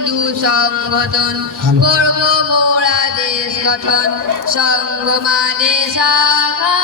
হিন্দু সংগঠন করব মোরা দেশ গঠন। সংঘ মানে শাখা,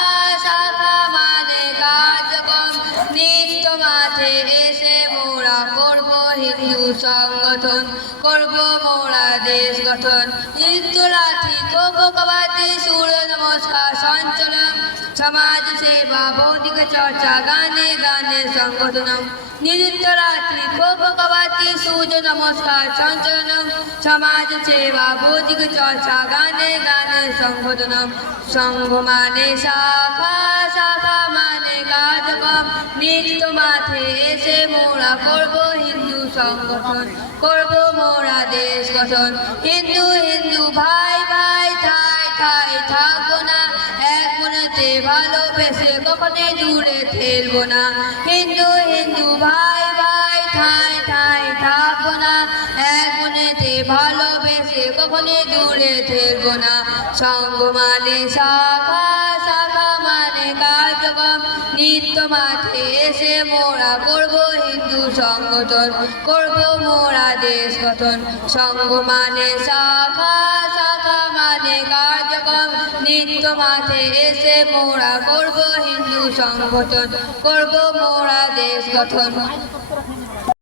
শাখা মানে কার্যক্রম, নিত্য মাঠে এসে মোরা করব হিন্দু সংগঠন, করব মোরা দেশ গঠন। নৃত্য লাঠি খোখো কবাডি সূর্য নমস্কার সঞ্চলন, সমাজ সেবা ভৌতিক চর্চা গানে গানে সংগঠনম। নৃত্য লাঠি খোখো কবাডি সূর্য নমস্কার সঞ্চলন, সমাজ সেবা ভৌতিক চর্চা গানে গানে সংগঠনম। সংঘ মানে শাখা, শাখা মানে কার্যক্রম, নিত্য মাঠে এসে মোরা করব হিন্দু সংগঠন, করব মোরা দেশ গঠন। হিন্দু হিন্দু ভাই ভাই ঠাই ঠাই থাকবো না, এক মনেতে ভালোবেসে কখনোই দূরে ঠেলবো না। হিন্দু হিন্দু ভাই ভাই ঠাই ঠাই থাকবো না, এক মনেতে ভালোবেসে কখনোই দূরে ঠেলবো না। সংঘ মানে শাখা, শাখা মানে কার্যক্রম, নিত্য মাঠে এসে মোরা করব হিন্দু সংগঠন, করব মোরা দেশ গঠন। সংঘ মানে শাখা, শাখা মানে কার্যক্রম, নিত্য মাঠে এসে মোরা করব হিন্দু সংগঠন, করব মোরা দেশ গঠন।